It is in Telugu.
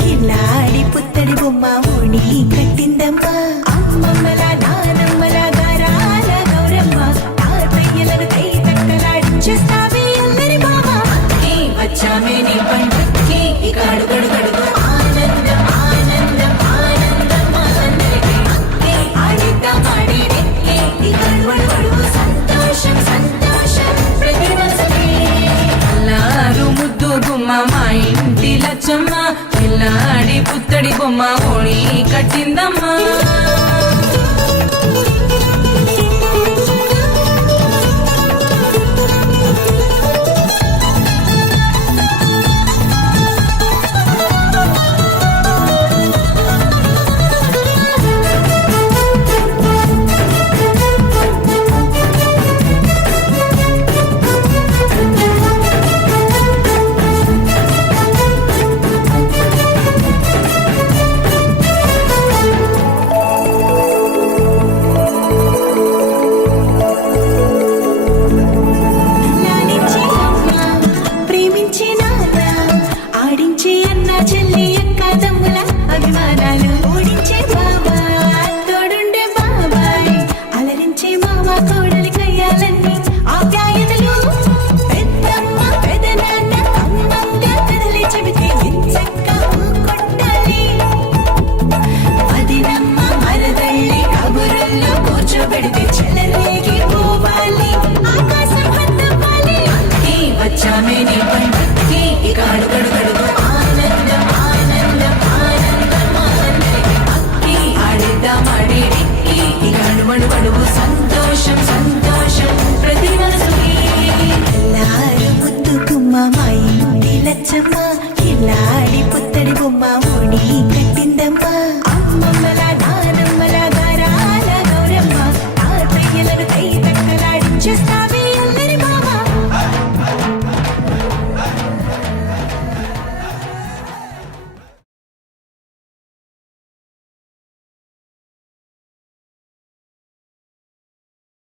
కిల్లాడి పుత్తడి బొమ్మ ఓణి కట్టిందమ్మ అమ్మమ్మల నానమ్మల గారాల గౌరమ్మ తాతయ్యలను కై తక్కలాడించేస్తావే అల్లరి బావ వచ్చామే నీ పండుక్కి ఇక అడుగడుగడుగు ఆనందం ఆనందం ఆనందం అందరికీ ఆడిద్దాం ఆడిడే ఇక అడుగడుగడుగు సంతోషం సంతోషం ప్రతి మనసుకి అల్లారు ముద్దు గుమ్మ మా ఇంటి లచ్చమ్మ పిల్లాడి పుత్తడి బొమ్మ ఓణి కట్టిందమ్మా.